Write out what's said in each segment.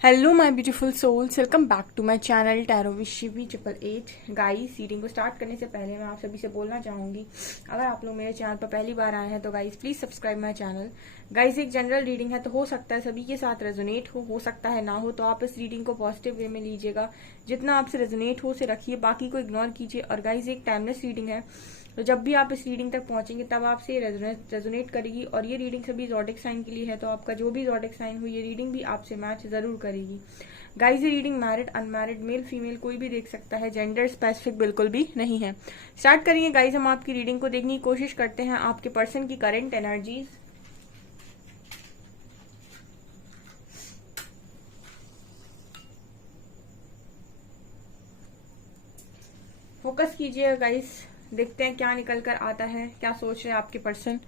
Hello my beautiful souls, welcome back to my channel tarot with Shivi 888। Guys, reading को start करने से पहले मैं आप सभी से बोलना चाहूंगी, अगर आप लोग मेरे चैनल पर पहली बार आए हैं तो guys please subscribe my channel. Guys, एक जनरल रीडिंग है तो हो सकता है सभी के साथ रेजोनेट हो सकता है ना हो, तो आप इस रीडिंग को पॉजिटिव वे में लीजिएगा। जितना आपसे रेजोनेट हो उसे रखिए, बाकी को इग्नोर कीजिए। और गाइस, एक टाइमलेस रीडिंग है, तो जब भी आप इस रीडिंग तक पहुंचेंगे तब आपसे रेजोनेट करेगी। और ये रीडिंग सभी ज़ोडिक साइन के लिए है, तो आपका जो भी ज़ोडिक साइन हो ये रीडिंग भी आपसे मैच जरूर करेगी। गाइस, ये reading married unmarried male female कोई भी देख सकता है, जेंडर स्पेसिफिक बिल्कुल भी नहीं है। स्टार्ट करेंगे गाइस, हम आपकी रीडिंग को देखने की कोशिश करते हैं आपके पर्सन की करंट एनर्जीज। फोकस कीजिएगा गाइस, देखते हैं क्या निकल कर आता है, क्या सोच रहे हैं आपके पर्सन।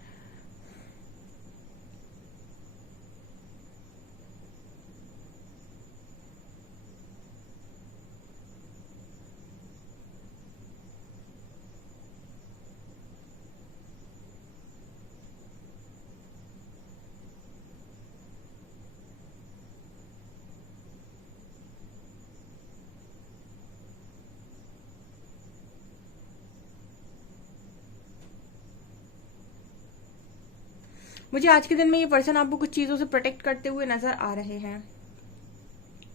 मुझे आज के दिन में ये पर्सन आपको कुछ चीजों से प्रोटेक्ट करते हुए नजर आ रहे हैं।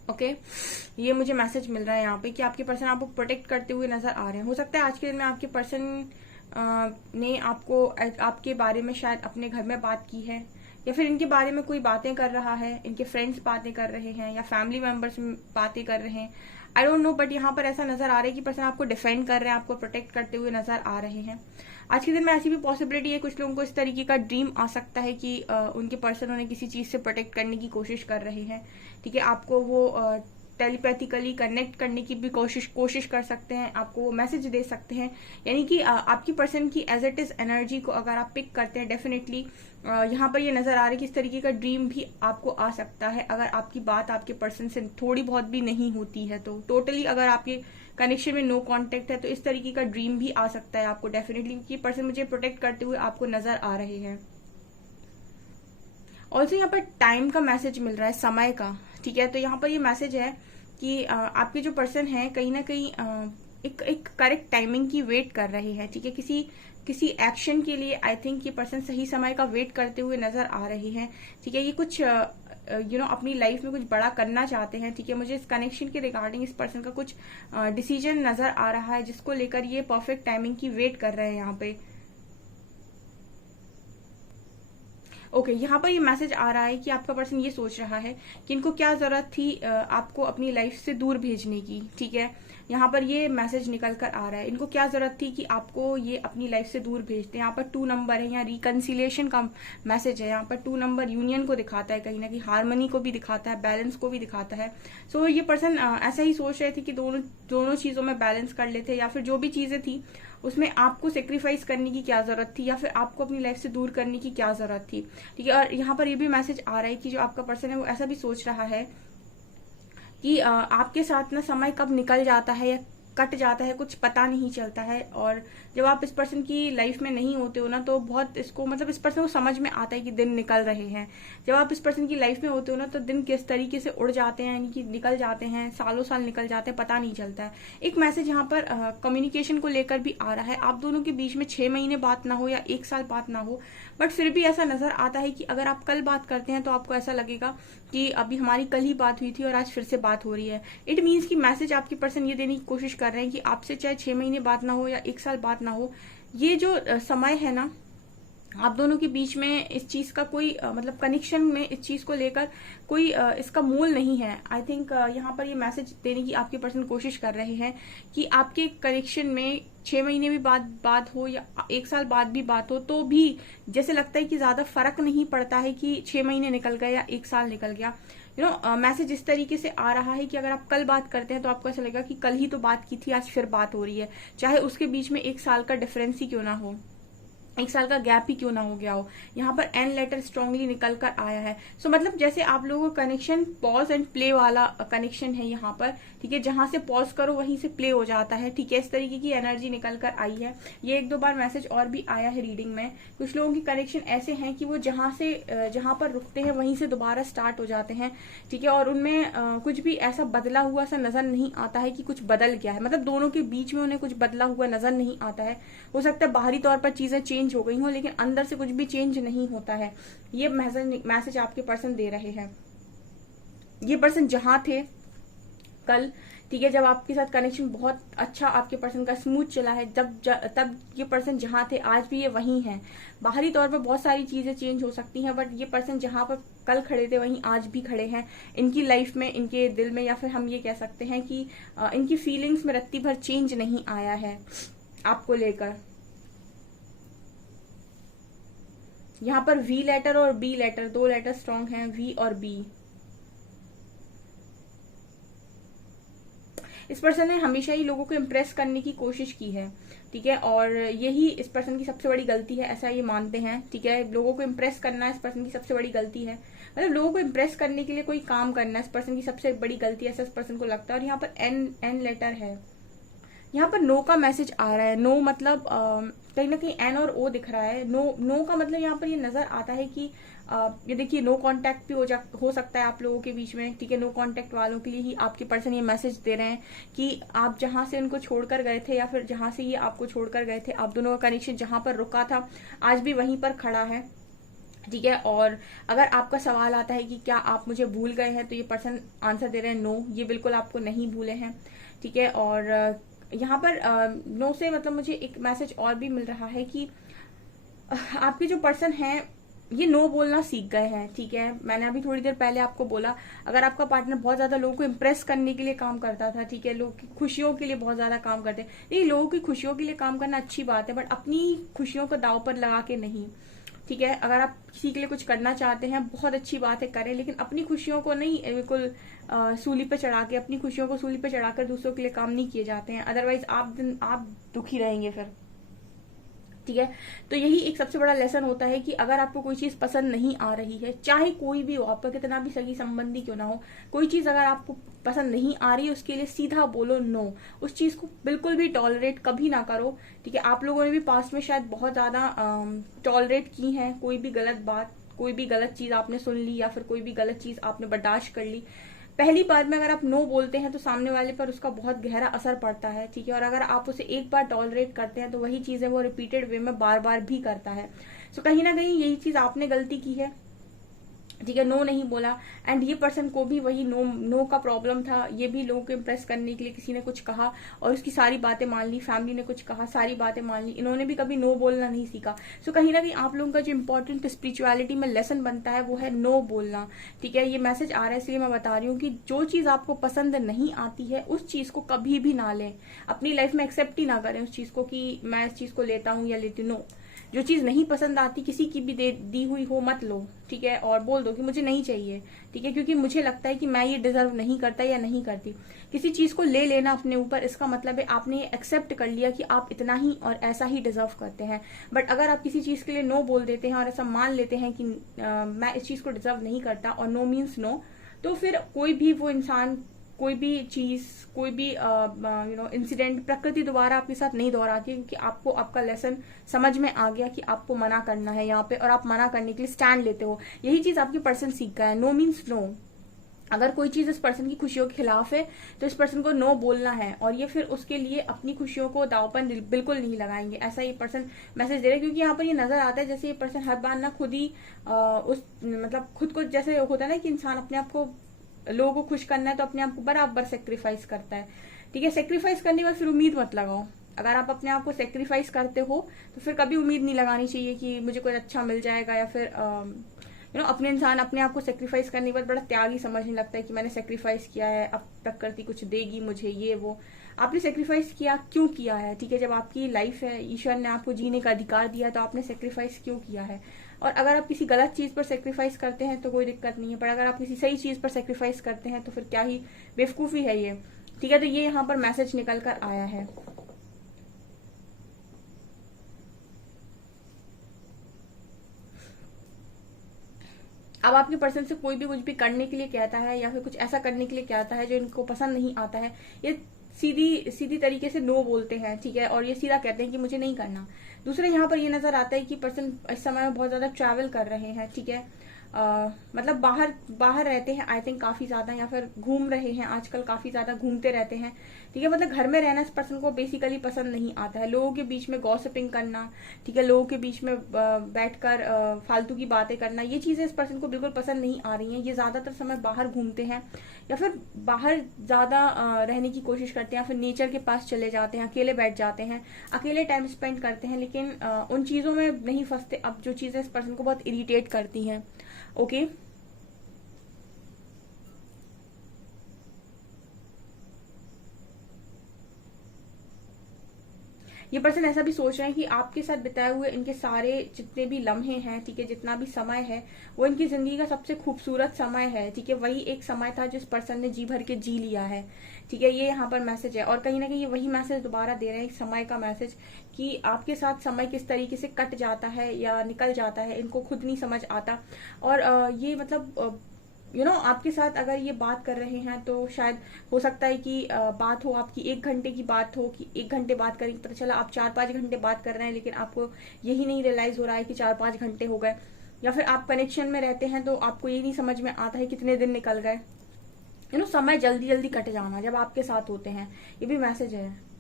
ओके, ये मुझे मैसेज मिल रहा है यहाँ पे कि आपके पर्सन आपको प्रोटेक्ट करते हुए नजर आ रहे हैं। हो सकता है आज के दिन में आपके पर्सन ने आपके बारे में शायद अपने घर में बात की है, या फिर इनके बारे में कोई बातें कर रहा है, इनके फ्रेंड्स बातें कर रहे हैं या फैमिली मेंबर्स बातें कर रहे हैं। आई डोंट नो, बट यहाँ पर ऐसा नजर आ रहा है कि पर्सन आपको डिफेंड कर रहे हैं, आपको प्रोटेक्ट करते हुए नजर आ रहे हैं। आज के दिन में ऐसी भी पॉसिबिलिटी है, कुछ लोगों को इस तरीके का ड्रीम आ सकता है कि उनके पर्सन उन्हें किसी चीज से प्रोटेक्ट करने की कोशिश कर रहे हैं। ठीक है, आपको वो टेलीपैथिकली कनेक्ट करने की भी कोशिश कर सकते हैं, आपको वो मैसेज दे सकते हैं। यानी कि आपकी पर्सन की एज इट इज एनर्जी को अगर आप पिक करते हैं, डेफिनेटली यहाँ पर ये नजर आ रहा है कि इस तरीके का ड्रीम भी आपको आ सकता है। अगर आपकी बात आपके पर्सन से थोड़ी बहुत भी नहीं होती है, तो टोटली अगर आपके कनेक्शन में नो कांटेक्ट है, तो इस तरीके का ड्रीम भी आ सकता है आपको डेफिनेटली, क्योंकि पर्सन मुझे प्रोटेक्ट करते हुए आपको नजर आ रहे हैं। ऑल्सो यहाँ पर टाइम का मैसेज मिल रहा है, समय का। ठीक है, तो यहाँ पर ये मैसेज है कि आपके जो पर्सन है कहीं ना कहीं एक करेक्ट टाइमिंग की वेट कर रहे हैं। ठीक है, किसी किसी एक्शन के लिए आई थिंक ये पर्सन सही समय का वेट करते हुए नजर आ रहे हैं। ठीक है, ये कुछ अपनी लाइफ में कुछ बड़ा करना चाहते हैं। ठीक है, मुझे इस कनेक्शन के रिगार्डिंग इस पर्सन का कुछ डिसीजन नजर आ रहा है, जिसको लेकर ये परफेक्ट टाइमिंग की वेट कर रहे हैं यहाँ पे। ओके, यहाँ पर ये मैसेज आ रहा है कि आपका पर्सन ये सोच रहा है कि इनको क्या जरूरत थी आपको अपनी लाइफ से दूर भेजने की। ठीक है, यहाँ पर ये मैसेज निकल कर आ रहा है, इनको क्या जरूरत थी कि आपको ये अपनी लाइफ से दूर भेजते हैं। यहाँ पर 2 नंबर है, यहाँ रिकन्सिलिएशन का मैसेज है। यहाँ पर 2 नंबर यूनियन को दिखाता है, कहीं ना कहीं हार्मनी को भी दिखाता है, बैलेंस को भी दिखाता है। सो ये पर्सन ऐसा ही सोच रहे थे कि दोनों दोनों चीजों में बैलेंस कर लेते, या फिर जो भी चीजें थी उसमें आपको सेक्रीफाइस करने की क्या जरूरत थी, या फिर आपको अपनी लाइफ से दूर करने की क्या जरूरत थी। ठीक है, और यहाँ पर ये भी मैसेज आ रहा है कि जो आपका पर्सन है वो ऐसा भी सोच रहा है कि आपके साथ ना समय कब निकल जाता है या कट जाता है कुछ पता नहीं चलता है। और जब आप इस पर्सन की लाइफ में नहीं होते हो ना, तो बहुत इसको मतलब इस पर्सन को समझ में आता है कि दिन निकल रहे हैं। जब आप इस पर्सन की लाइफ में होते हो ना, तो दिन किस तरीके से उड़ जाते हैं, यानी कि निकल जाते हैं, सालों साल निकल जाते हैं, पता नहीं चलता है। एक मैसेज यहाँ पर कम्युनिकेशन को लेकर भी आ रहा है। आप दोनों के बीच में 6 महीने बात ना हो या 1 साल बात ना हो, बट फिर भी ऐसा नजर आता है कि अगर आप कल बात करते हैं तो आपको ऐसा लगेगा कि अभी हमारी कल ही बात हुई थी और आज फिर से बात हो रही है। इट मीन्स कि मैसेज आपकी पर्सन ये देने की कोशिश कर रहे हैं कि आपसे चाहे 6 महीने बात ना हो या 1 साल बात ना हो, ये जो समय है ना, आप दोनों के बीच में इस चीज का कोई मतलब कनेक्शन में इस चीज को लेकर कोई इसका मूल नहीं है। आई थिंक यहाँ पर ये मैसेज देने की आपके पर्सन कोशिश कर रहे हैं कि आपके कनेक्शन में 6 महीने भी बात हो या 1 साल बाद भी बात हो, तो भी जैसे लगता है कि ज्यादा फर्क नहीं पड़ता है कि 6 महीने निकल गए या 1 साल निकल गया। मैसेज इस तरीके से आ रहा है कि अगर आप कल बात करते हैं तो आपको ऐसा लगेगा कि कल ही तो बात की थी, आज फिर बात हो रही है, चाहे उसके बीच में 1 साल का डिफरेंस ही क्यों ना हो। 1 साल का गैप ही क्यों ना हो गया हो। यहाँ पर एन लेटर स्ट्रांगली निकल कर आया है। सो मतलब जैसे आप लोगों का कनेक्शन पॉज एंड प्ले वाला कनेक्शन है यहाँ पर, ठीक है, जहां से पॉज करो वहीं से प्ले हो जाता है, ठीक है, इस तरीके की एनर्जी निकल कर आई है। ये 1-2 बार मैसेज और भी आया है रीडिंग में। कुछ लोगों की कनेक्शन ऐसे हैं कि वो जहां पर रुकते हैं वहीं से दोबारा स्टार्ट हो जाते हैं, ठीक है, और उनमें कुछ भी ऐसा बदला हुआ सा नजर नहीं आता है कि कुछ बदल गया है, मतलब दोनों के बीच में उन्हें कुछ बदला हुआ नजर नहीं आता है। हो सकता है बाहरी तौर पर चीजें चेंज हो गई हो, लेकिन अंदर से कुछ भी चेंज नहीं होता है। ये मैसेज आपके पर्सन दे रहे हैं। ये पर्सन जहां थे कल, ठीक है, जब आपके साथ कनेक्शन बहुत अच्छा आपके पर्सन का स्मूथ चला है, तब ये पर्सन जहां थे आज भी ये वहीं हैं। बाहरी तौर पर बहुत सारी चीजें चेंज हो सकती हैं, बट ये पर्सन जहां पर कल खड़े थे वहीं आज भी खड़े हैं। इनकी लाइफ में, इनके दिल में, या फिर हम ये कह सकते हैं कि इनकी फीलिंग्स में रत्ती भर चेंज नहीं आया है आपको लेकर। यहाँ पर वी लेटर और बी लेटर, 2 लेटर स्ट्रॉन्ग हैं, वी और बी। इस पर्सन ने हमेशा ही लोगों को इम्प्रेस करने की कोशिश की है, ठीक है, और यही इस पर्सन की सबसे बड़ी गलती है, ऐसा ये मानते हैं, ठीक है। लोगों को इम्प्रेस करना इस पर्सन की सबसे बड़ी गलती है, मतलब लोगों को इम्प्रेस करने के लिए कोई काम करना इस पर्सन की सबसे बड़ी गलती है, ऐसा इस पर्सन को लगता है। और यहाँ पर एन लेटर है। यहाँ पर नो का मैसेज आ रहा है। नो मतलब कहीं ना कहीं एन और ओ दिख रहा है। नो का मतलब यहाँ पर ये नजर आता है कि ये देखिए नो कांटेक्ट भी हो सकता है आप लोगों के बीच में, ठीक है। नो कांटेक्ट वालों के लिए ही आपके पर्सन ये मैसेज दे रहे हैं कि आप जहां से उनको छोड़कर गए थे, या फिर जहां से ये आपको छोड़कर गए थे, आप दोनों का कनेक्शन जहां पर रुका था आज भी वहीं पर खड़ा है, ठीक है। और अगर आपका सवाल आता है कि क्या आप मुझे भूल गए हैं, तो ये पर्सन आंसर दे रहे हैं नो, ये बिल्कुल आपको नहीं भूले हैं, ठीक है। और यहाँ पर नो से मतलब मुझे एक मैसेज और भी मिल रहा है कि आपके जो पर्सन हैं ये नो बोलना सीख गए हैं, ठीक है। मैंने अभी थोड़ी देर पहले आपको बोला, अगर आपका पार्टनर बहुत ज्यादा लोगों को इम्प्रेस करने के लिए काम करता था, ठीक है, लोगों की खुशियों के लिए बहुत ज्यादा काम करते, ये लोगों की खुशियों के लिए काम करना अच्छी बात है, बट अपनी खुशियों को दाव पर लगा के नहीं, ठीक है। अगर आप किसी के लिए कुछ करना चाहते हैं बहुत अच्छी बात है, करें, लेकिन अपनी खुशियों को नहीं बिल्कुल सूली पे चढ़ा के, अपनी खुशियों को सूली पे चढ़ाकर दूसरों के लिए काम नहीं किए जाते हैं, अदरवाइज आप दुखी रहेंगे फिर, ठीक है। तो यही एक सबसे बड़ा लेसन होता है कि अगर आपको कोई चीज पसंद नहीं आ रही है, चाहे कोई भी हो, आपका कितना भी सगी संबंधी क्यों ना हो, कोई चीज अगर आपको पसंद नहीं आ रही है उसके लिए सीधा बोलो नो। उस चीज को बिल्कुल भी टॉलरेट कभी ना करो, ठीक है। आप लोगों ने भी पास्ट में शायद बहुत ज्यादा टॉलरेट की है कोई भी गलत बात, कोई भी गलत चीज आपने सुन ली, या फिर कोई भी गलत चीज आपने बर्दाश्त कर ली। पहली बार में अगर आप नो बोलते हैं तो सामने वाले पर उसका बहुत गहरा असर पड़ता है, ठीक है। और अगर आप उसे एक बार टॉलरेट करते हैं तो वही चीजें वो रिपीटेड वे में बार बार भी करता है। सो कहीं ना कहीं यही चीज आपने गलती की है, ठीक है, नो नहीं बोला। एंड ये पर्सन को भी वही नो का प्रॉब्लम था, ये भी लोगों को इम्प्रेस करने के लिए किसी ने कुछ कहा और उसकी सारी बातें मान ली, फैमिली ने कुछ कहा सारी बातें मान ली, इन्होंने भी कभी नो बोलना नहीं सीखा। सो कहीं ना कहीं आप लोगों का जो इंपॉर्टेंट स्पिरिचुअलिटी में लेसन बनता है वो है नो बोलना, ठीक है। ये मैसेज आ रहा है इसलिए मैं बता रही हूँ कि जो चीज आपको पसंद नहीं आती है उस चीज को कभी भी ना लें, अपनी लाइफ में एक्सेप्ट ही ना करें उस चीज को कि मैं इस चीज को लेता हूँ या लेती हूँ। नो, जो चीज नहीं पसंद आती किसी की भी दी हुई हो मत लो, ठीक है, और बोल दो कि मुझे नहीं चाहिए, ठीक है, क्योंकि मुझे लगता है कि मैं ये डिजर्व नहीं करता या नहीं करती। किसी चीज को ले लेना अपने ऊपर, इसका मतलब है आपने ये एक्सेप्ट कर लिया कि आप इतना ही और ऐसा ही डिजर्व करते हैं। बट अगर आप किसी चीज के लिए नो बोल देते हैं और ऐसा मान लेते हैं कि मैं इस चीज को डिजर्व नहीं करता और नो मीन्स नो, तो फिर कोई भी वो इंसान, कोई भी चीज, कोई भी इंसिडेंट प्रकृति दोबारा आपके साथ नहीं दोहराती है, क्योंकि आपको आपका लेसन समझ में आ गया कि आपको मना करना है यहाँ पे, और आप मना करने के लिए स्टैंड लेते हो। यही चीज आपके पर्सन सीख गया है, नो मीन्स नो। अगर कोई चीज इस पर्सन की खुशियों के खिलाफ है तो इस पर्सन को नो बोलना है, और ये फिर उसके लिए अपनी खुशियों को दाव पर बिल्कुल नहीं लगाएंगे, ऐसा ये पर्सन मैसेज दे रहे हैं। क्योंकि यहाँ पर ये नजर आता है जैसे ये पर्सन हर बार ना खुद ही मतलब खुद को, जैसे होता है ना कि इंसान अपने आप को, लोगों को खुश करना है तो अपने आप को बराबर सेक्रीफाइस करता है, ठीक है। सेक्रीफाइस करने के बाद फिर उम्मीद मत लगाओ। अगर आप अपने आप को सेक्रीफाइस करते हो तो फिर कभी उम्मीद नहीं लगानी चाहिए कि मुझे कुछ अच्छा मिल जाएगा, या फिर अपने इंसान अपने आप को सेक्रीफाइस करने के बाद बड़ा त्यागी समझने लगता है कि मैंने सेक्रीफाइस किया है, अब प्रकृति कुछ देगी मुझे, ये वो। आपने सेक्रीफाइस किया क्यों किया है, ठीक है। जब आपकी लाइफ है, ईश्वर ने आपको जीने का अधिकार दिया, तो आपने सेक्रीफाइस क्यों किया है। और अगर आप किसी गलत चीज पर सेक्रीफाइस करते हैं तो कोई दिक्कत नहीं है, पर अगर आप किसी सही चीज पर सेक्रीफाइस करते हैं तो फिर क्या ही बेवकूफी है ये, ठीक है। तो ये यहाँ पर मैसेज निकल कर आया है। अब आपके पर्सन से कोई भी कुछ भी करने के लिए कहता है या फिर कुछ ऐसा करने के लिए कहता है जो इनको पसंद नहीं आता है, ये सीधी सीधी तरीके से नो बोलते हैं, ठीक है, और ये सीधा कहते हैं कि मुझे नहीं करना। दूसरे यहाँ पर ये नजर आता है कि पर्सन इस समय में बहुत ज्यादा ट्रैवल कर रहे हैं, ठीक है, मतलब बाहर बाहर रहते हैं आई थिंक काफी ज्यादा, या फिर घूम रहे हैं आजकल, काफी ज्यादा घूमते रहते हैं, ठीक है। मतलब घर में रहना इस पर्सन को बेसिकली पसंद नहीं आता है। लोगों के बीच में गॉसिपिंग करना, ठीक है, लोगों के बीच में बैठकर फालतू की बातें करना, ये चीजें इस पर्सन को बिल्कुल पसंद नहीं आ रही हैं। ये ज्यादातर समय बाहर घूमते हैं या फिर बाहर ज्यादा रहने की कोशिश करते हैं, या फिर नेचर के पास चले जाते हैं, अकेले बैठ जाते हैं, अकेले टाइम स्पेंड करते हैं, लेकिन उन चीजों में नहीं फंसते। अब जो चीजें इस पर्सन को बहुत इरिटेट करती हैं, ओके, ये पर्सन ऐसा भी सोच रहे हैं कि आपके साथ बिताए हुए इनके सारे जितने भी लम्हे हैं, ठीक है, जितना भी समय है, वो इनकी जिंदगी का सबसे खूबसूरत समय है, ठीक है। वही एक समय था जिस पर्सन ने जी भर के जी लिया है, ठीक है। ये यहाँ पर मैसेज है, और कहीं ना कहीं ये वही मैसेज दोबारा दे रहे हैं, समय का मैसेज, कि आपके साथ समय किस तरीके से कट जाता है या निकल जाता है इनको खुद नहीं समझ आता। और ये मतलब आपके साथ अगर ये बात कर रहे हैं तो शायद हो सकता है कि बात हो आपकी 1 घंटे की बात हो, कि 1 घंटे बात करेंगे, पता चला आप 4-5 घंटे बात कर रहे हैं, लेकिन आपको यही नहीं रियलाइज हो रहा है कि 4-5 घंटे हो गए। या फिर आप कनेक्शन में रहते हैं तो आपको ये नहीं समझ में आता है कितने दिन निकल गए। समय जल्दी जल्दी कट जाना जब आपके साथ होते हैं, ये भी मैसेज है।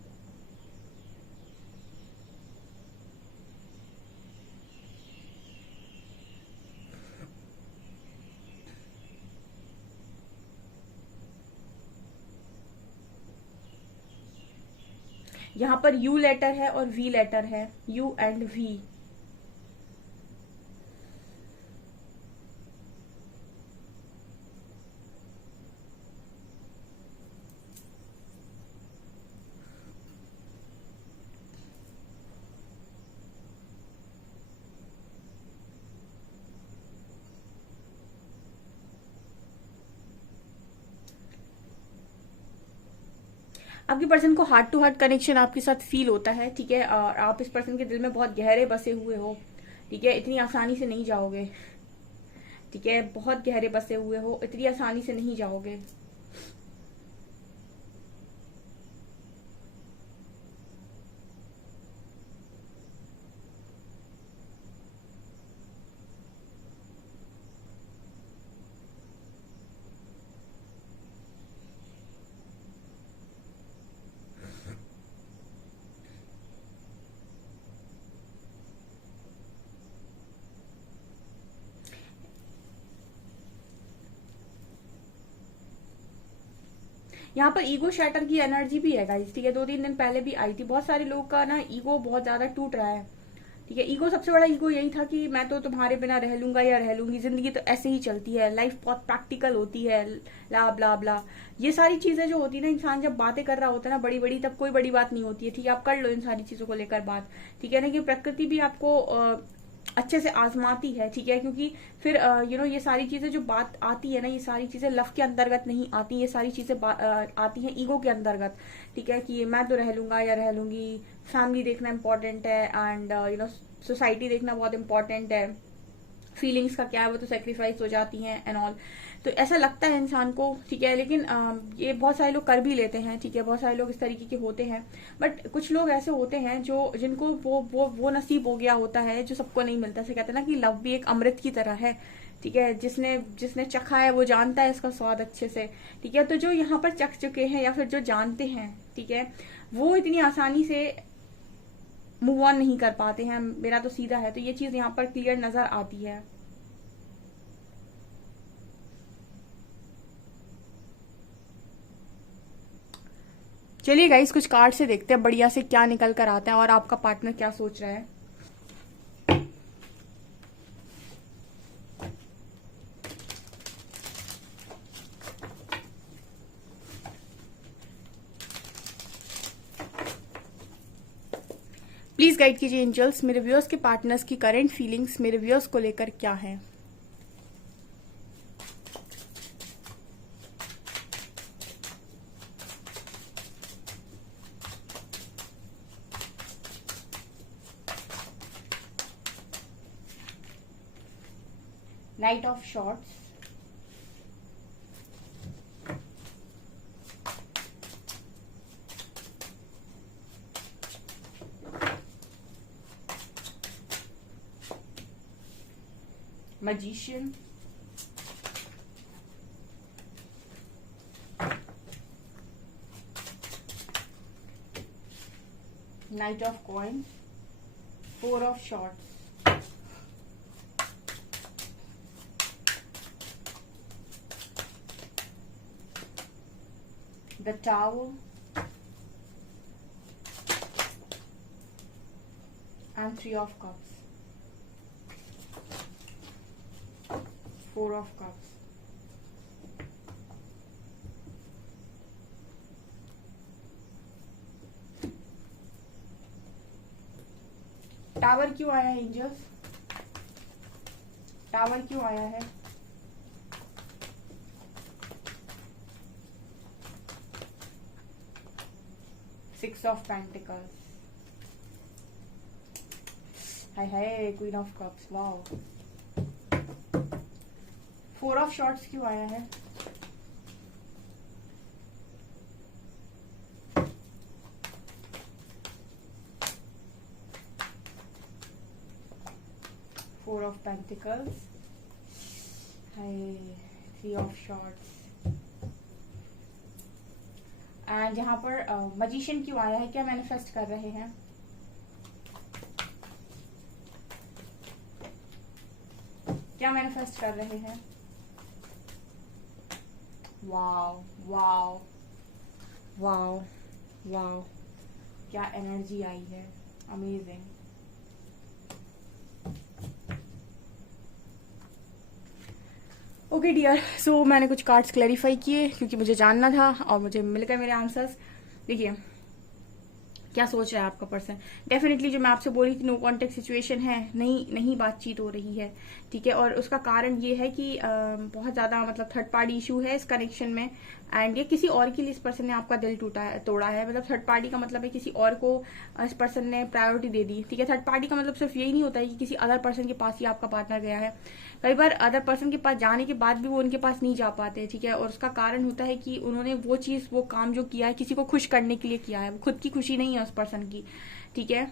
यहाँ पर यू लेटर है और वी लेटर है, यू एंड वी। आपके पर्सन को हार्ट टू हार्ट कनेक्शन आपके साथ फील होता है, ठीक है, और आप इस पर्सन के दिल में बहुत गहरे बसे हुए हो, ठीक है, इतनी आसानी से नहीं जाओगे, ठीक है, बहुत गहरे बसे हुए हो, इतनी आसानी से नहीं जाओगे। यहाँ पर ईगो शैटर की एनर्जी भी है गाइस, ठीक है, 2-3 दिन पहले भी आई थी। बहुत सारे लोग का ना ईगो बहुत ज्यादा टूट रहा है, ठीक है। ईगो, सबसे बड़ा ईगो यही था कि मैं तो तुम्हारे बिना रह लूंगा या रह लूंगी, जिंदगी तो ऐसे ही चलती है, लाइफ बहुत प्रैक्टिकल होती है, ला ब्ला ब्ला। ये सारी चीजें जो होती है ना, इंसान जब बातें कर रहा होता है ना बड़ी बड़ी, तब कोई बड़ी बात नहीं होती है, ठीक है, आप कर लो इन सारी चीजों को लेकर बात, ठीक है ना, कि प्रकृति भी आपको अच्छे से आजमाती है, ठीक है, क्योंकि फिर ये सारी चीजें जो बात आती है ना, ये सारी चीजें लव के अंतर्गत नहीं आती, ये सारी चीजें आती हैं ईगो के अंतर्गत, ठीक है, कि मैं तो रह लूंगा या रह लूंगी, फैमिली देखना इंपॉर्टेंट है, एंड सोसाइटी देखना बहुत इंपॉर्टेंट है, फीलिंग्स का क्या है वो तो सेक्रीफाइस हो जाती हैं एंड ऑल। तो ऐसा लगता है इंसान को, ठीक है, लेकिन ये बहुत सारे लोग कर भी लेते हैं, ठीक है, बहुत सारे लोग इस तरीके के होते हैं। बट कुछ लोग ऐसे होते हैं जो जिनको वो नसीब हो गया होता है जो सबको नहीं मिलता। से कहते हैं ना कि लव भी एक अमृत की तरह है, ठीक है, जिसने जिसने चखा है वो जानता है इसका स्वाद अच्छे से, ठीक है। तो जो यहाँ पर चख चुके हैं या फिर जो जानते हैं, ठीक है, वो इतनी आसानी से मूव ऑन नहीं कर पाते हैं। मेरा तो सीधा है, तो ये चीज यहाँ पर क्लियर नजर आती है। चलिए गाइस, कुछ कार्ड से देखते हैं बढ़िया से क्या निकल कर आता है और आपका पार्टनर क्या सोच रहा है। प्लीज गाइड कीजिए एंजल्स, मेरे व्यूअर्स के पार्टनर्स की करंट फीलिंग्स मेरे व्यूअर्स को लेकर क्या है। Night of shorts, magician, knight of coins, four of swords, the tower, and three of cups, four of cups. Tower क्यों आया है एंजल्स? टावर क्यों आया है? Six of pentacles, hi hi, queen of cups, wow. Four of shorts क्यों आया है? Four of pentacles, hi, three of shorts, and यहाँ पर मजिशियन क्यों आया है? क्या मैनिफेस्ट कर रहे हैं? क्या मैनिफेस्ट कर रहे हैं? वाओ वाओ वाओ वाओ, क्या एनर्जी आई है, अमेजिंग। ओके डियर, सो मैंने कुछ कार्ड्स क्लैरिफाई किए क्योंकि मुझे जानना था और मुझे मिल गए मेरे आंसर्स। देखिए क्या सोच रहा है आपका पर्सन। डेफिनेटली जो मैं आपसे बोल रही थी, नो कॉन्टेक्ट सिचुएशन है, नहीं बातचीत हो रही है, ठीक है। और उसका कारण ये है कि बहुत ज्यादा मतलब थर्ड पार्टी इशू है इस कनेक्शन में, एंड ये किसी और के लिए इस पर्सन ने आपका दिल तोड़ा है। मतलब थर्ड पार्टी का मतलब है किसी और को इस पर्सन ने प्रायोरिटी दे दी, ठीक है। थर्ड पार्टी का मतलब सिर्फ यही नहीं होता है कि किसी अदर पर्सन के पास ही आपका पार्टनर गया है। कई बार अदर पर्सन के पास जाने के बाद भी वो उनके पास नहीं जा पाते, ठीक है। और उसका कारण होता है कि उन्होंने वो काम जो किया है किसी को खुश करने के लिए किया है, खुद की खुशी नहीं है उस पर्सन की, ठीक है।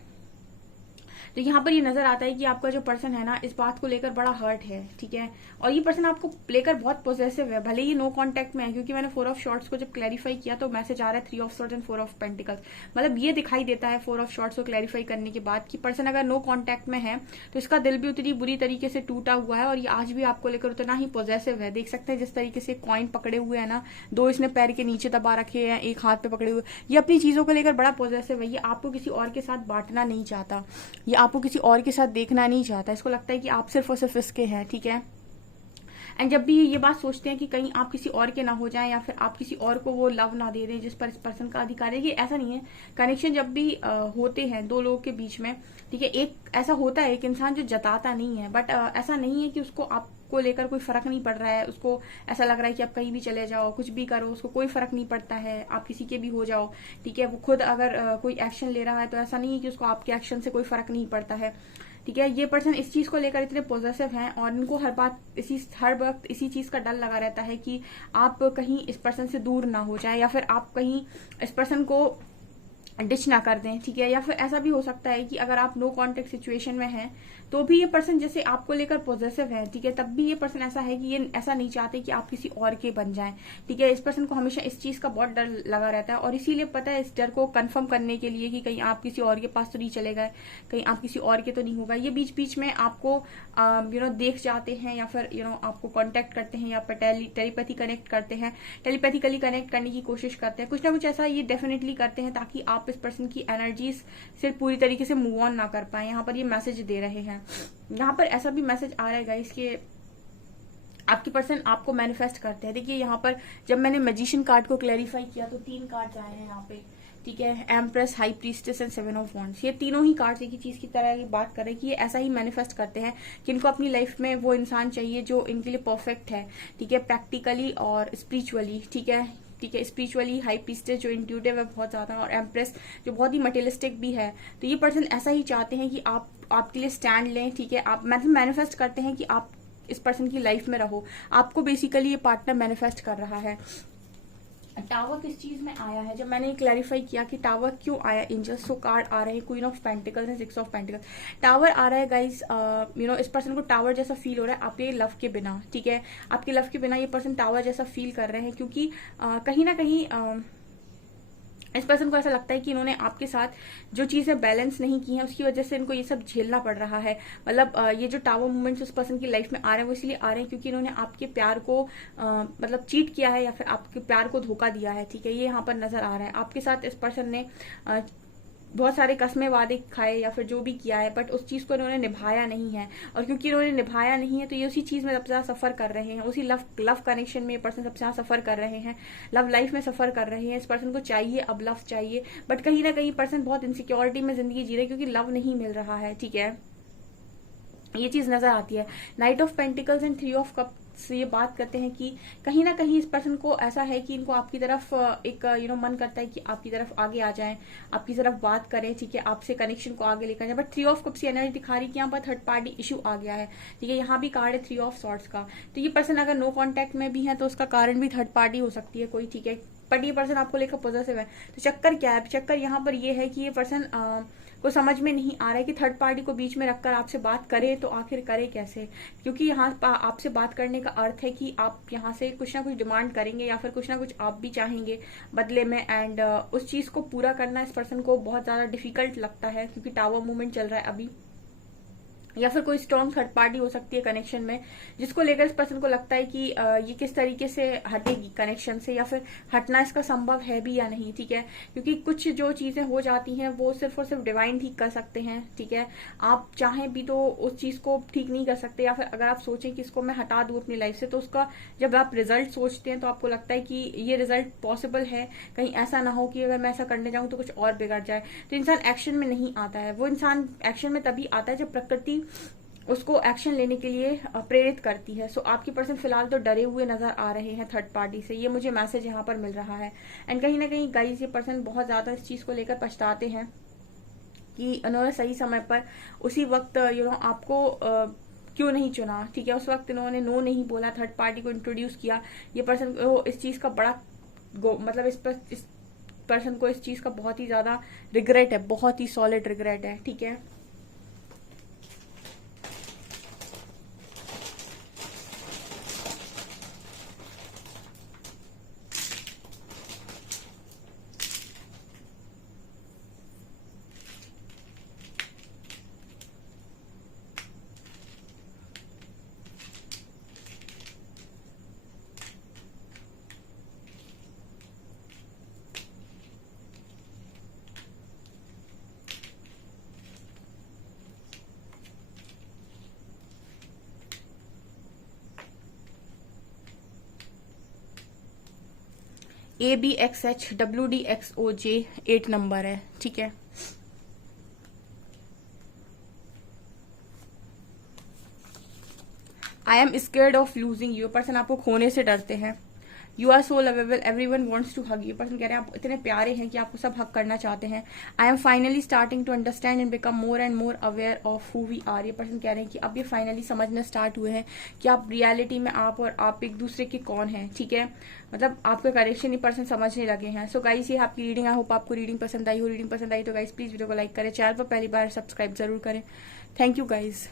तो यहाँ पर ये नजर आता है कि आपका जो पर्सन है ना, इस बात को लेकर बड़ा हर्ट है, ठीक है। और ये पर्सन आपको लेकर बहुत पॉजिटिव है, भले ही नो कांटेक्ट में है, क्योंकि मैंने फोर ऑफ शॉर्ट्स को जब क्लैरिफाई किया तो मैसेज आ रहा है three of shorts and four of pentacles. मतलब ये दिखाई देता है फोर ऑफ शॉर्ट्स को क्लैरिफाई करने के बाद कि पर्सन अगर नो कांटेक्ट में है तो इसका दिल भी उतनी बुरी तरीके से टूटा हुआ है और ये आज भी आपको लेकर उतना ही पॉजिटिव है। देख सकते हैं जिस तरीके से कॉइन पकड़े हुए है ना, दो इसने पैर के नीचे दबा रखे हैं, एक हाथ पे पकड़े हुए, ये अपनी चीजों को लेकर बड़ा पॉजिटिव है। ये आपको किसी और के साथ बांटना नहीं चाहता, ये आपको किसी और के साथ देखना नहीं चाहता। इसको लगता है कि आप सिर्फ और सिर्फ इसके हैं, ठीक है। एंड जब भी ये बात सोचते हैं कि कहीं आप किसी और के ना हो जाएं या फिर आप किसी और को वो लव ना दे दें जिस पर इस पर्सन का अधिकार है, कि ऐसा नहीं है। कनेक्शन जब भी होते हैं दो लोगों के बीच में, ठीक है, एक ऐसा होता है एक इंसान जो जताता नहीं है, बट ऐसा नहीं है कि उसको आपको लेकर कोई फर्क नहीं पड़ रहा है, उसको ऐसा लग रहा है कि आप कहीं भी चले जाओ, कुछ भी करो, उसको कोई फर्क नहीं पड़ता है, आप किसी के भी हो जाओ, ठीक है। वो खुद अगर कोई एक्शन ले रहा है तो ऐसा नहीं है कि उसको आपके एक्शन से कोई फर्क नहीं पड़ता है, ठीक है। ये पर्सन इस चीज को लेकर इतने पॉजिटिव हैं और इनको हर वक्त इसी चीज का डर लगा रहता है कि आप कहीं इस पर्सन से दूर ना हो जाए या फिर आप कहीं इस पर्सन को डिच ना कर दें, ठीक है। या फिर ऐसा भी हो सकता है कि अगर आप नो कांटेक्ट सिचुएशन में हैं तो भी ये पर्सन जैसे आपको लेकर पॉजिटिव है, ठीक है, तब भी ये पर्सन ऐसा है कि ये ऐसा नहीं चाहते कि आप किसी और के बन जाएं, ठीक है। इस पर्सन को हमेशा इस चीज का बहुत डर लगा रहता है और इसीलिए पता है इस डर को कंफर्म करने के लिए कि कहीं आप किसी और के पास तो नहीं चले गए, कहीं आप किसी और के तो नहीं होगा, ये बीच बीच में आपको देख जाते हैं या फिर आपको कॉन्टेक्ट करते हैं या फिर टेलीपैथी कनेक्ट करते हैं, टेलीपैथिकली कनेक्ट करने की कोशिश करते हैं, कुछ ना कुछ ऐसा ये डेफिनेटली करते हैं ताकि आप इस पर्सन की एनर्जीज से पूरी तरीके से मूव ऑन ना कर पाए। यहाँ पर ये मैसेज दे रहे हैं। यहाँ पर ऐसा भी मैसेज आ रहा है गाइस कि आपके पर्सन आपको मैनिफेस्ट करते हैं। देखिए यहाँ पर जब मैंने मैजिशियन कार्ड को क्लैरिफाई किया तो 3 कार्ड्स आए हैं यहाँ पे, ठीक है, empress, high priestess and 7 of wands. ये तीनों ही कार्ड्स एक ही चीज की तरह की बात कर रहे हैं कि ये ऐसा ही मैनिफेस्ट करते हैं कि इनको अपनी लाइफ में वो इंसान चाहिए जो इनके लिए परफेक्ट है, ठीक है, प्रैक्टिकली और स्पिरिचुअली, ठीक है, स्पिरिचुअली हाई प्रीस्टेस जो इंट्यूटिव है बहुत ज्यादा, और एम्प्रेस जो बहुत ही मटेरियलिस्टिक भी है। तो ये पर्सन ऐसा ही चाहते हैं कि आप आपके लिए स्टैंड लें, ठीक है। आप मतलब मैनिफेस्ट करते हैं कि आप इस पर्सन की लाइफ में रहो। आपको बेसिकली ये पार्टनर मैनिफेस्ट कर रहा है। टावर किस चीज में आया है, जब मैंने क्लैरिफाई किया कि टावर क्यों आया एंजल्स, सो कार्ड आ रहे हैं queen of pentacles and 6 of pentacles. Tower आ रहा है गाइस, इस पर्सन को टावर जैसा फील हो रहा है आपके लव के बिना, ठीक है। आपके लव के बिना ये पर्सन टावर जैसा फील कर रहे हैं, क्योंकि कहीं ना कहीं इस पर्सन को ऐसा लगता है कि इन्होंने आपके साथ जो चीजें बैलेंस नहीं की हैं, उसकी वजह से इनको ये सब झेलना पड़ रहा है। मतलब ये जो टावर मूवमेंट्स उस पर्सन की लाइफ में आ रहे हैं वो इसलिए आ रहे हैं क्योंकि इन्होंने आपके प्यार को मतलब चीट किया है या फिर आपके प्यार को धोखा दिया है, ठीक है। ये यहाँ पर नजर आ रहा है। आपके साथ इस पर्सन ने बहुत सारे कस्में वादे खाए या फिर जो भी किया है, बट उस चीज को इन्होंने निभाया नहीं है, और क्योंकि इन्होंने निभाया नहीं है तो ये उसी चीज में सबसे ज्यादा सफर कर रहे हैं। उसी लव कनेक्शन में ये पर्सन सबसे ज्यादा सफर कर रहे हैं, लव लाइफ में सफर कर रहे हैं। इस पर्सन को चाहिए अब लव चाहिए, बट कहीं ना कहीं पर्सन बहुत इनसिक्योरिटी में जिंदगी जी रहे हैं क्योंकि लव नहीं मिल रहा है, ठीक है। ये चीज नजर आती है। Night of pentacles and 3 of cup से ये बात करते हैं कि कहीं ना कहीं इस पर्सन को ऐसा है कि इनको आपकी तरफ एक मन करता है कि आपकी तरफ आगे आ जाएं, आपकी तरफ बात करें, ठीक है, आपसे कनेक्शन को आगे लेकर जाए। बट 3 ऑफ कप्स की एनर्जी दिखा रही है कि यहाँ पर थर्ड पार्टी इशू आ गया है, ठीक है। यहाँ भी कार्ड है 3 ऑफ सॉर्ट्स का, तो ये पर्सन अगर नो कॉन्टेक्ट में भी है तो उसका कारण भी थर्ड पार्टी हो सकती है कोई, ठीक है। बट ये पर्सन आपको लेकर पॉजिटिव है। तो चक्कर क्या है, चक्कर यहाँ पर ये है कि ये पर्सन को समझ में नहीं आ रहा है कि थर्ड पार्टी को बीच में रखकर आपसे बात करे तो आखिर करे कैसे, क्योंकि यहाँ आपसे बात करने का अर्थ है कि आप यहाँ से कुछ ना कुछ डिमांड करेंगे या फिर कुछ ना कुछ आप भी चाहेंगे बदले में, एंड उस चीज को पूरा करना इस पर्सन को बहुत ज्यादा डिफिकल्ट लगता है क्योंकि टावर मूवमेंट चल रहा है अभी। या फिर कोई स्ट्रॉन्ग थर्ड पार्टी हो सकती है कनेक्शन में, जिसको लेकर इस पर्सन को लगता है कि ये किस तरीके से हटेगी कनेक्शन से, या फिर हटना इसका संभव है भी या नहीं, ठीक है। क्योंकि कुछ जो चीजें हो जाती हैं वो सिर्फ और सिर्फ डिवाइन ठीक कर सकते हैं, ठीक है। आप चाहें भी तो उस चीज को ठीक नहीं कर सकते, या फिर अगर आप सोचें कि इसको मैं हटा दूं अपनी लाइफ से, तो उसका जब आप रिजल्ट सोचते हैं तो आपको लगता है कि ये रिजल्ट पॉसिबल है, कहीं ऐसा ना हो कि अगर मैं ऐसा करने जाऊं तो कुछ और बिगड़ जाए। तो इंसान एक्शन में नहीं आता है। वो इंसान एक्शन में तभी आता है जब प्रकृति उसको एक्शन लेने के लिए प्रेरित करती है। सो आपकी पर्सन फिलहाल तो डरे हुए नजर आ रहे हैं थर्ड पार्टी से, ये मुझे मैसेज यहाँ पर मिल रहा है। एंड कहीं ना कहीं गाइस ये पर्सन बहुत ज्यादा इस चीज को लेकर पछताते हैं कि उन्होंने सही समय पर उसी वक्त आपको क्यों नहीं चुना, ठीक है। उस वक्त इन्होंने नो नहीं बोला, थर्ड पार्टी को इंट्रोड्यूस किया। ये पर्सन को इस चीज का बड़ा मतलब इस पर्सन को इस चीज का बहुत ही ज्यादा रिग्रेट है, बहुत ही सॉलिड रिग्रेट है, ठीक है। ABXHWDXOJ 8 नंबर है, ठीक है। I am scared of losing you, person आपको खोने से डरते हैं। You are so lovable, everyone wants to hug you, person कह रहे हैं आप इतने प्यारे हैं कि आपको सब हक करना चाहते हैं। I am finally starting to understand and become more and more aware of who we are. ये पर्सन कह रहे हैं कि अब ये फाइनली समझना स्टार्ट हुए हैं कि आप रियलिटी में आप और आप एक दूसरे के कौन हैं, ठीक है। मतलब आपका करेक्शन ये पर्सन समझने लगे हैं। सो गाइस ये आपकी रीडिंग, आई होप आपको रीडिंग पसंद आई हो। रीडिंग पसंद आई तो गाइस प्लीज वीडियो को लाइक करें, चैनल पर पहली बार सब्सक्राइब जरूर करें। Thank you guys.